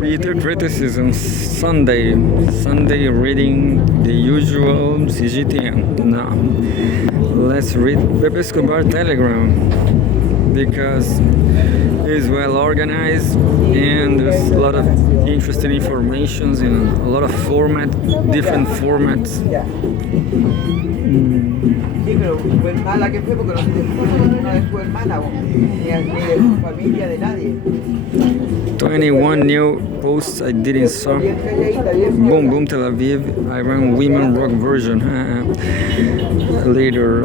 Peter criticism Sunday reading the usual CGTN. Now, let's read Pepe Escobar Telegram because it's well organized and there's a lot of interesting informations in a lot of different formats. Sí, pero fue mala que fue porque no es su hermana, ni de su familia, de nadie. 21 new posts I didn't saw. Boom Boom Tel Aviv, Iran women rock version. later.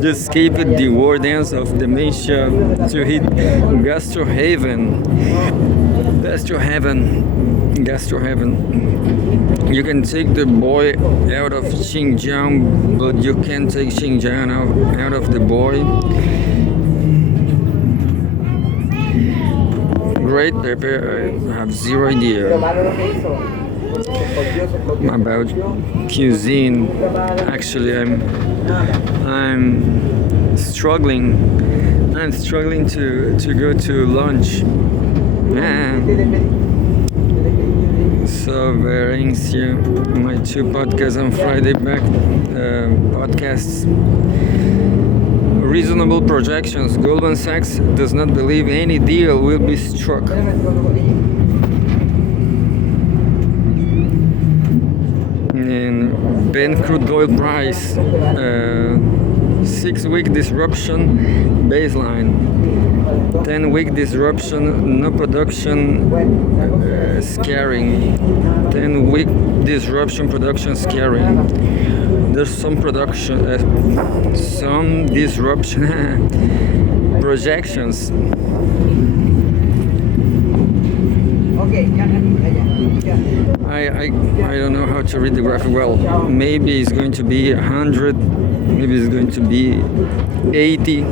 Just keep it the wardens of dementia to hit Gastro Haven. You can take the boy out of Xinjiang, but you can't take Xinjiang out of the boy. Great, Pepe. I have zero idea about cuisine. Actually, I'm struggling. I'm struggling to go to lunch. So my two podcasts on Friday back podcasts. Reasonable projections. Goldman Sachs does not believe any deal will be struck. And Ben crude oil price 6-week disruption baseline, 10-week disruption, no production scaring, 10-week disruption, production scaring. There's some disruption projections. I don't know how to read the graph well. Maybe it's going to be 100, maybe it's going to be 80.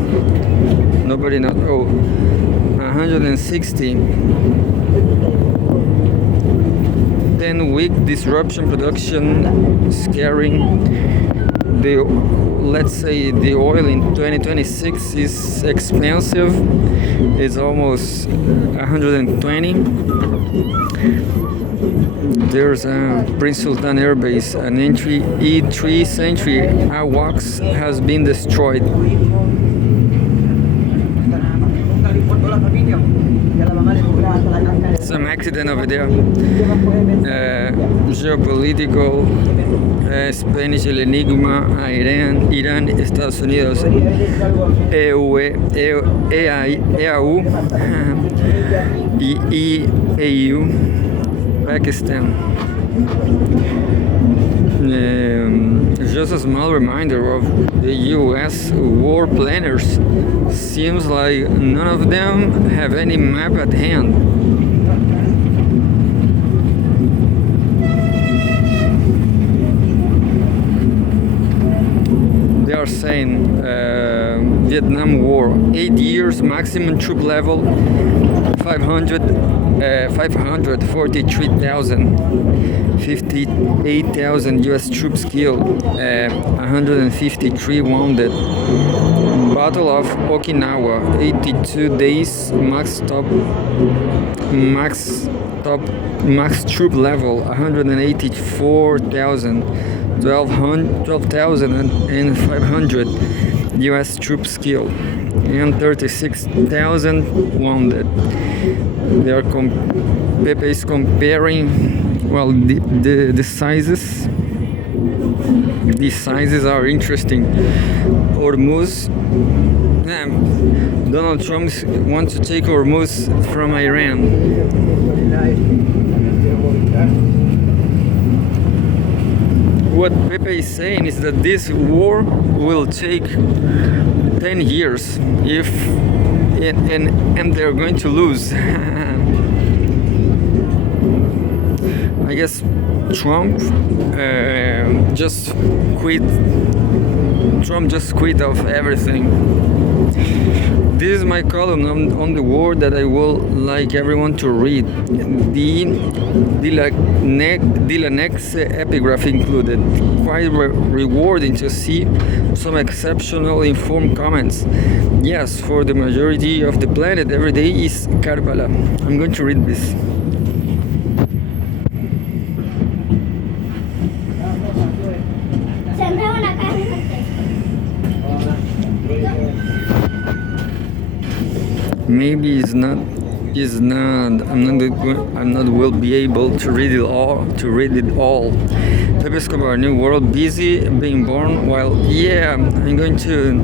Nobody knows. Oh, 160. 10-week disruption production scaring. Let's say the oil in 2026 is expensive. It's almost 120. There's a Prince Sultan Air Base, an entry E3 Sentry AWACS has been destroyed. Some accident over there. Geopolitical, Spanish El Enigma, Irán, Estados Unidos, EAU y EU, Pakistan. Just a small reminder of the US war planners. Seems like none of them have any map at hand. They are saying Vietnam War, 8 years, maximum troop level 543,000, 58,000 US troops killed, 153 wounded. Battle of Okinawa, 82 days, max troop level 184,000, 12,500 US troops killed and 36,000 wounded. They are Pepe is comparing, well, the sizes. These sizes are interesting. Hormuz. Donald Trump wants to take Hormuz from Iran. What Pepe is saying is that this war will take 10 years and they're going to lose. I guess Trump just quit. Trump just quit of everything. This is my column on the war that I would like everyone to read. The next epigraph included. Quite rewarding to see some exceptional informed comments. Yes, for the majority of the planet, every day is Karbala. I'm going to read this. Maybe I'm not will be able to read it all. Pepe Escobar, New World, busy being born, while yeah, I'm going to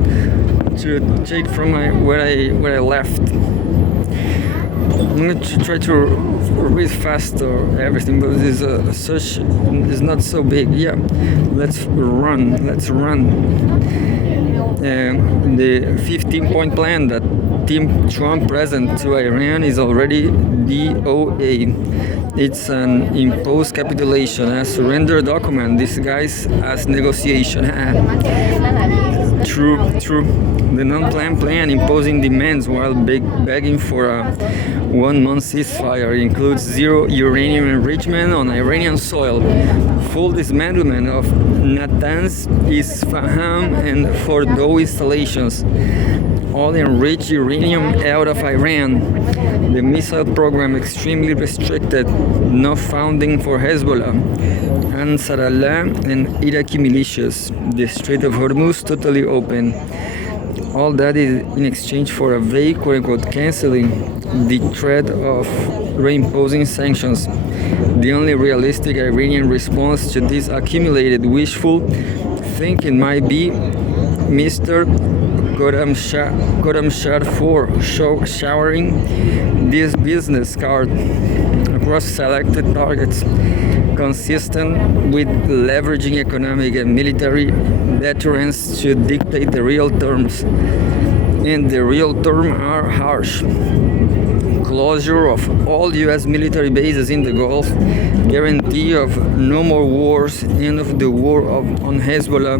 take from where I left. I'm going to try to read faster everything, but it's not so big. Yeah, let's run. The 15-point plan that Team Trump present to Iran is already DOA. It's an imposed capitulation, a surrender document disguised as negotiation. True. The non-planned plan imposing demands while begging for a 1-month ceasefire includes zero uranium enrichment on Iranian soil, full dismantlement of Natanz, Isfahan, and Fordow installations, all enriched uranium out of Iran. The missile program extremely restricted, no funding for Hezbollah, Ansarallah, and Iraqi militias. The Strait of Hormuz totally open. All that is in exchange for a vague quote-unquote canceling the threat of reimposing sanctions. The only realistic Iranian response to this accumulated wishful thinking might be Mr. Khorramshahr for showering this business card across selected targets, consistent with leveraging economic and military deterrence to dictate the real terms. And the real terms are harsh. Closure of all U.S. military bases in the Gulf, guarantee of no more wars, end of the war on Hezbollah,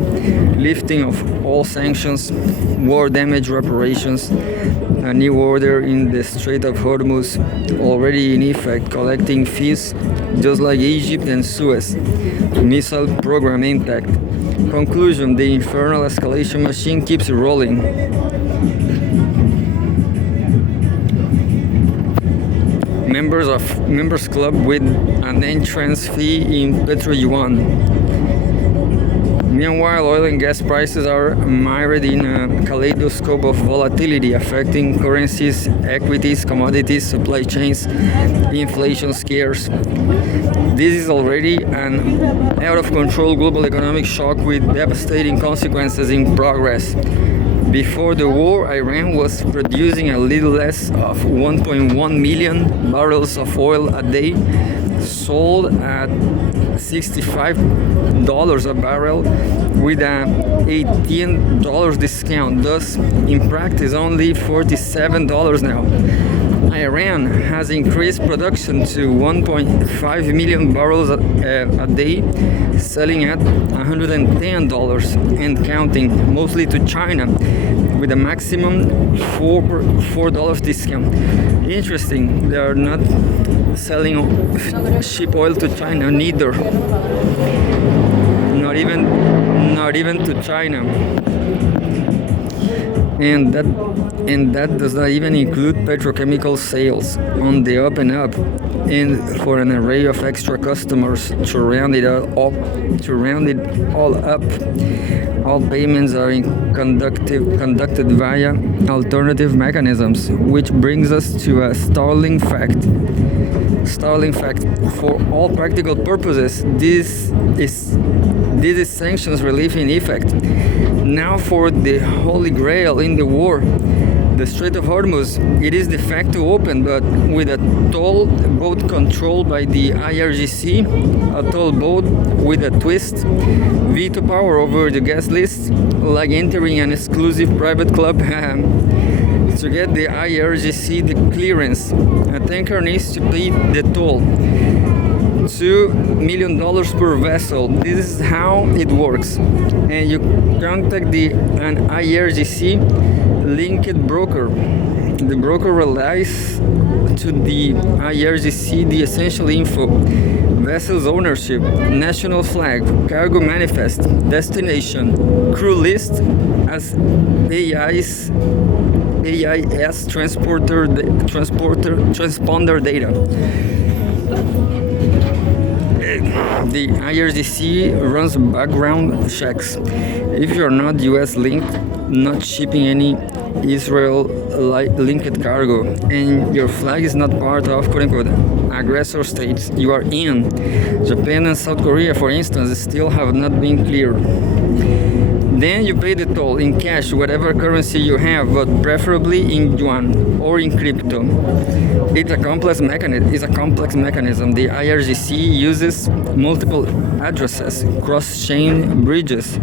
lifting of all sanctions, war damage reparations, a new order in the Strait of Hormuz, already in effect, collecting fees just like Egypt and Suez, missile program intact. Conclusion, the infernal escalation machine keeps rolling. Members club with an entrance fee in Petro Yuan. Meanwhile, oil and gas prices are mired in a kaleidoscope of volatility affecting currencies, equities, commodities, supply chains, inflation scares. This is already an out-of-control global economic shock with devastating consequences in progress. Before the war, Iran was producing a little less of 1.1 million barrels of oil a day, sold at $65 a barrel with an $18 discount, thus in practice only $47 now. Iran has increased production to 1.5 million barrels a day, selling at $110 and counting, mostly to China, with a maximum $4 discount. Interesting, they are not selling cheap oil to China, neither. Not even to China. And that does not even include petrochemical sales on the up and up, and for an array of extra customers to round it all up. All payments are conducted via alternative mechanisms, which brings us to a startling fact. For all practical purposes, this is sanctions relief in effect. Now for the holy grail in the war, the Strait of Hormuz. It is de facto open, but with a toll boat controlled by the IRGC, a toll boat with a twist, veto power over the gas list, like entering an exclusive private club. To get the IRGC the clearance, a tanker needs to pay the toll. $2 million per vessel. This is how it works. And you contact an IRGC linked broker. The broker relies to the IRGC the essential info: vessel's ownership, national flag, cargo manifest, destination, crew list as AIS transponder data. The IRGC runs background checks. If you are not US linked, not shipping any Israel linked cargo, and your flag is not part of quote unquote aggressor states you are in, Japan and South Korea, for instance, still have not been cleared. Then you pay the toll in cash, whatever currency you have, but preferably in yuan or in crypto. It's a complex mechanism. The IRGC uses multiple addresses, cross-chain bridges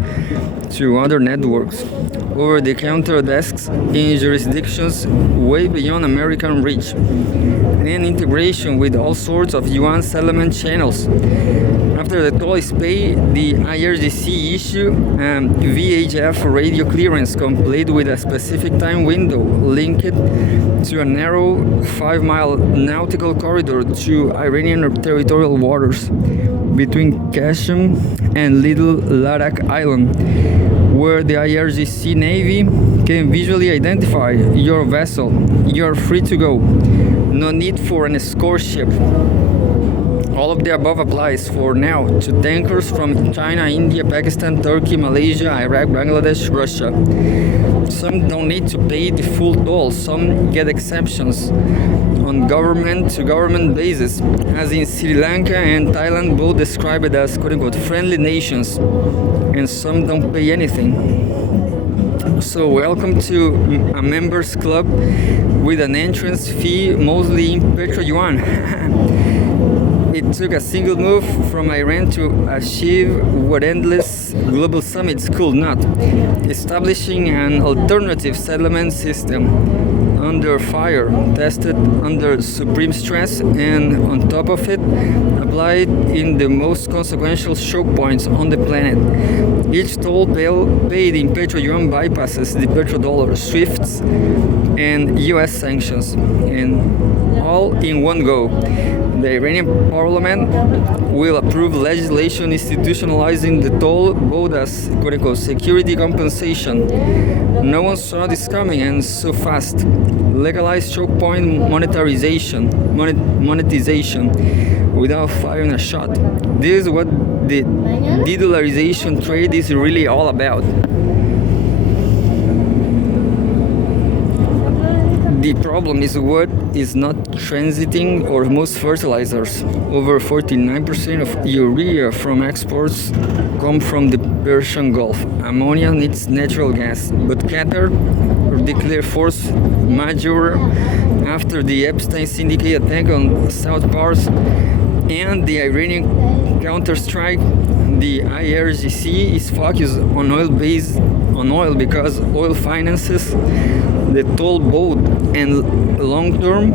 to other networks, over-the-counter desks in jurisdictions way beyond American reach, and integration with all sorts of yuan settlement channels. After the toll is paid, the IRGC issue VHF radio clearance complete with a specific time window linked to a narrow 5-mile nautical corridor to Iranian territorial waters between Kashim and Little Ladakh Island, where the IRGC Navy can visually identify your vessel. You are free to go. No need for an escort ship. All of the above applies for now to tankers from China, India, Pakistan, Turkey, Malaysia, Iraq, Bangladesh, Russia. Some don't need to pay the full toll. Some get exceptions on government-to-government basis, as in Sri Lanka and Thailand, both described as quote-unquote friendly nations, and some don't pay anything. So welcome to a members club with an entrance fee mostly in Petro Yuan. It took a single move from Iran to achieve what endless global summits could not: establishing an alternative settlement system under fire, tested under supreme stress, and on top of it, applied in the most consequential choke points on the planet. Each toll paid in Petro Yuan bypasses the petrodollar, SWIFTs, and US sanctions, and all in one go. The Iranian parliament will approve legislation institutionalizing the toll both as quote-unquote security compensation. No one saw this coming, and so fast. Legalized choke point monetization without firing a shot. This is what the de-dollarization trade is really all about. The problem is what is not transiting or most fertilizers. Over 49% of urea from exports come from the Persian Gulf. Ammonia needs natural gas, but Qatar declared force majeure after the Epstein syndicate attack on South Pars and the Iranian counter-strike. The IRGC is focused on oil because oil finances the toll boat, and long-term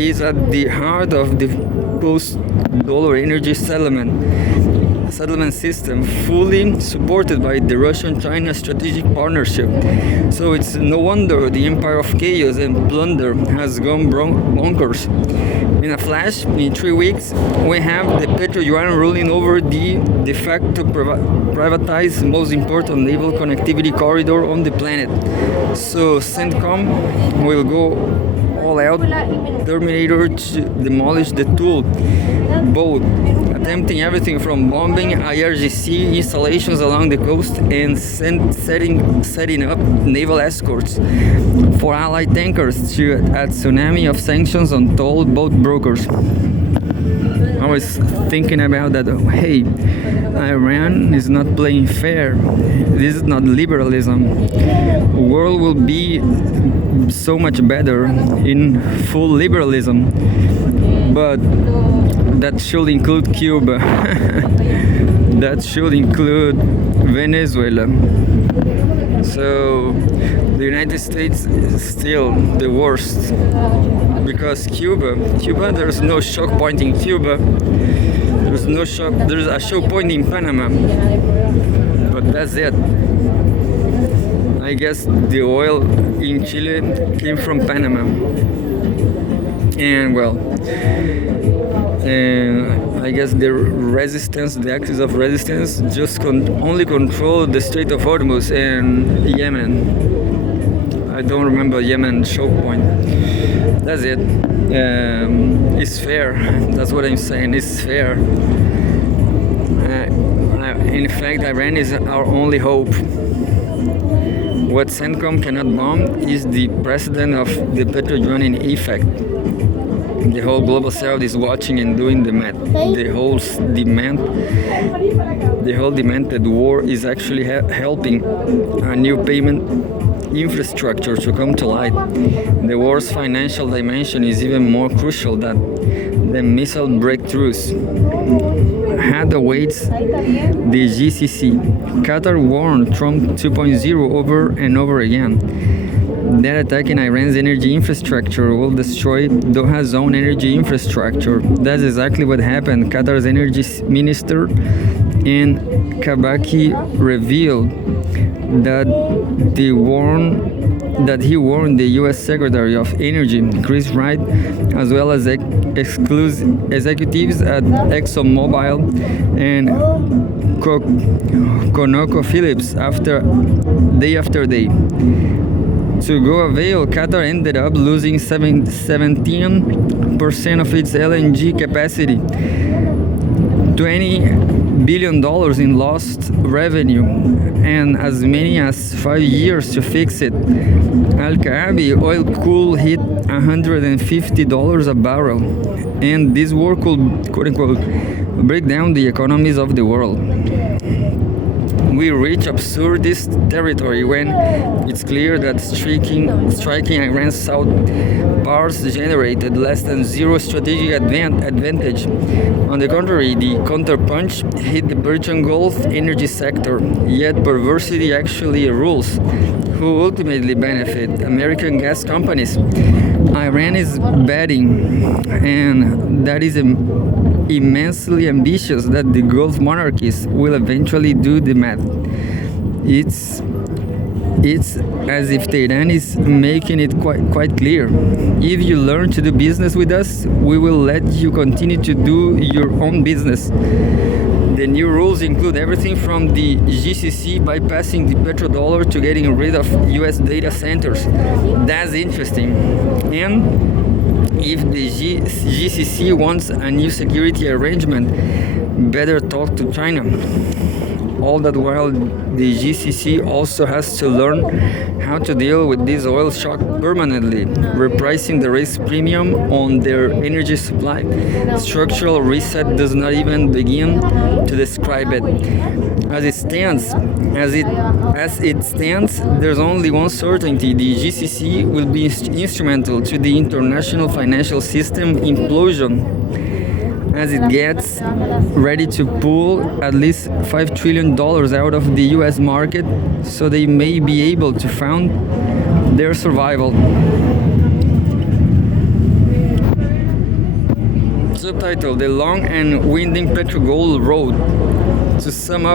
is at the heart of the post-dollar energy settlement system, fully supported by the Russian-China strategic partnership. So it's no wonder the empire of chaos and plunder has gone bonkers. In a flash, in 3 weeks, we have the Petro Yuan ruling over the de facto privatized most important naval connectivity corridor on the planet. So CENTCOM will go all out Terminator to demolish the tool boat, attempting everything from bombing IRGC installations along the coast and setting up naval escorts for allied tankers to a tsunami of sanctions on toll boat brokers. I was thinking about that. Hey, Iran is not playing fair. This is not liberalism. The world will be so much better in full liberalism, but that should include Cuba. That should include Venezuela. So the United States is still the worst, because Cuba, there's no choke point in Cuba. There's a choke point in Panama, but that's it. I guess the oil in Chile came from Panama. And well, I guess the axis of resistance just only control the Strait of Hormuz and Yemen. I don't remember Yemen choke point. That's it. It's fair. That's what I'm saying. It's fair. In fact, Iran is our only hope. What CENTCOM cannot bomb is the precedent of the petro-yuan in effect. The whole global south is watching and doing the math. The whole demand that war is actually helping a new payment infrastructure to come to light. The war's financial dimension is even more crucial than the missile breakthroughs. Had awaits the GCC. Qatar warned Trump 2.0 over and over again. That attack in Iran's energy infrastructure will destroy Doha's own energy infrastructure. That's exactly what happened. Qatar's energy minister in Kabaki revealed that he warned the U.S. Secretary of Energy, Chris Wright, as well as executives at ExxonMobil and ConocoPhillips day after day. To go avail, Qatar ended up losing 17% of its LNG capacity, $20 billion in lost revenue, and as many as 5 years to fix it. Al-Kaabi oil could hit $150 a barrel, and this war could, quote-unquote, break down the economies of the world. We reach absurdist territory when it's clear that striking Iran's south parts generated less than zero strategic advantage. On the contrary, the counterpunch hit the Persian Gulf energy sector, yet perversity actually rules. Who ultimately benefit? American gas companies. Iran is betting, and that is immensely ambitious, that the Gulf monarchies will eventually do the math. It's as if Tehran is making it quite clear. If you learn to do business with us, we will let you continue to do your own business. The new rules include everything from the GCC bypassing the petrodollar to getting rid of US data centers. That's interesting. And if the GCC wants a new security arrangement, better talk to China. All that while the GCC also has to learn how to deal with this oil shock permanently, repricing the risk premium on their energy supply. Structural reset does not even begin to describe it. As it stands, there's only one certainty: the GCC will be instrumental to the international financial system implosion, as it gets ready to pull at least $5 trillion out of the US market, so they may be able to fund their survival. Subtitle: The Long and Winding Petrogold Road. To sum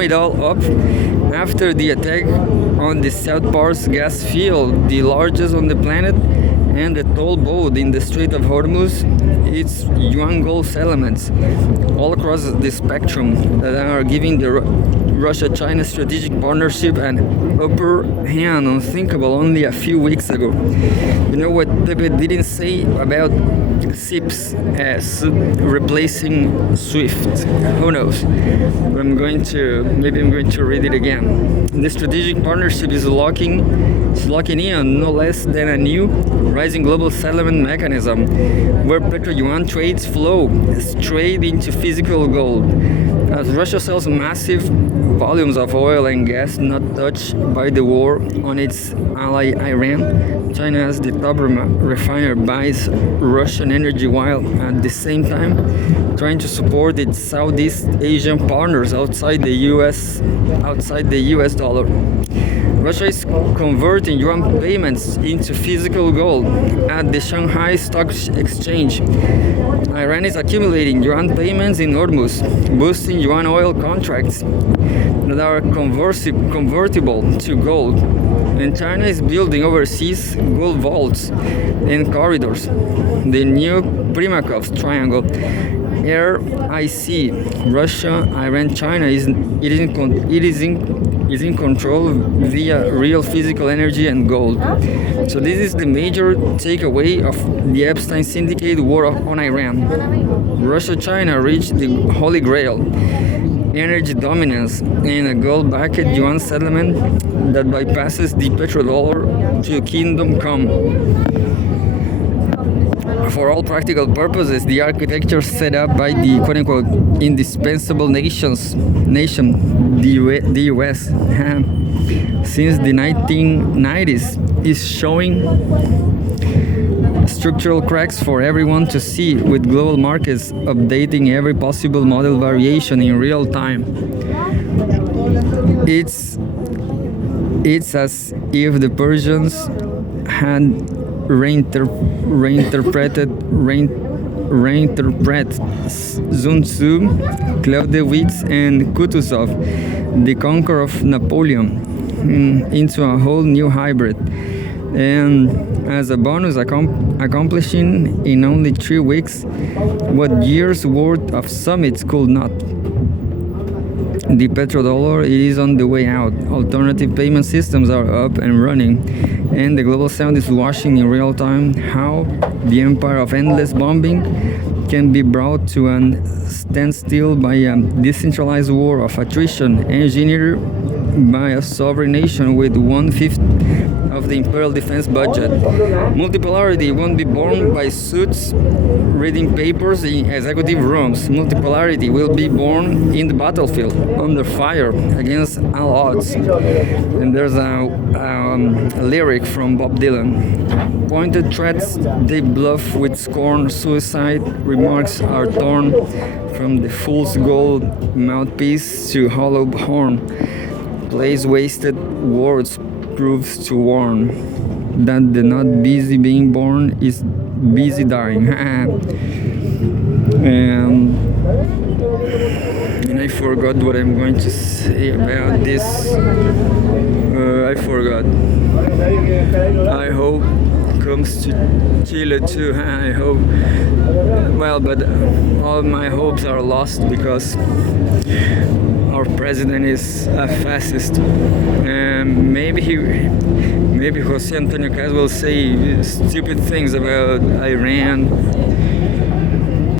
it all up, after the attack on the Escobar'S gas field, the largest on the planet, and the toll boat in the Strait of Hormuz, its yuan gold settlements all across the spectrum that are giving the Russia-China strategic partnership an upper hand unthinkable only a few weeks ago. You know what Pepe didn't say about SIPs replacing SWIFT? Who knows? Maybe I'm going to read it again. The strategic partnership is locking in no less than a new rising global settlement mechanism where petro-yuan trades flow straight into physical gold. As Russia sells massive volumes of oil and gas not touched by the war on its ally Iran, China, as the top refiner, buys Russian energy while at the same time trying to support its Southeast Asian partners outside the US dollar. Russia is converting yuan payments into physical gold at the Shanghai Stock Exchange. Iran is accumulating yuan payments in Hormuz, boosting yuan oil contracts that are convertible to gold. And China is building overseas gold vaults and corridors. The new Primakov triangle, RIC, Russia, Iran, China, is in control via real physical energy and gold. So this is the major takeaway of the Epstein Syndicate war on Iran. Russia-China reached the Holy Grail, energy dominance, and a gold-backed yuan settlement that bypasses the petrodollar to kingdom come. For all practical purposes, the architecture set up by the quote-unquote indispensable nation, the US, since the 1990s, is showing structural cracks for everyone to see, with global markets updating every possible model variation in real time. It's as if the Persians had reinterpret Sun Tzu, Clausewitz, and Kutuzov, the conqueror of Napoleon, into a whole new hybrid. And as a bonus, accomplishing in only 3 weeks what years' worth of summits could not. The petrodollar is on the way out. Alternative payment systems are up and running, and the global south is watching in real time how the empire of endless bombing can be brought to a standstill by a decentralized war of attrition engineered by a sovereign nation with 1/5 of the imperial defense budget. Multipolarity won't be born by suits reading papers in executive rooms. Multipolarity will be born in the battlefield, under fire, against all odds. And there's a lyric from Bob Dylan. Pointed threats they bluff with scorn. Suicide remarks are torn from the fool's gold mouthpiece to hollow horn. Plays wasted words proves to warn that the not busy being born is busy dying. and I forgot what I'm going to say about this. I forgot. I hope comes to Chile too. I hope. Well, but all my hopes are lost because our president is a fascist. Maybe Jose Antonio Caz will say stupid things about Iran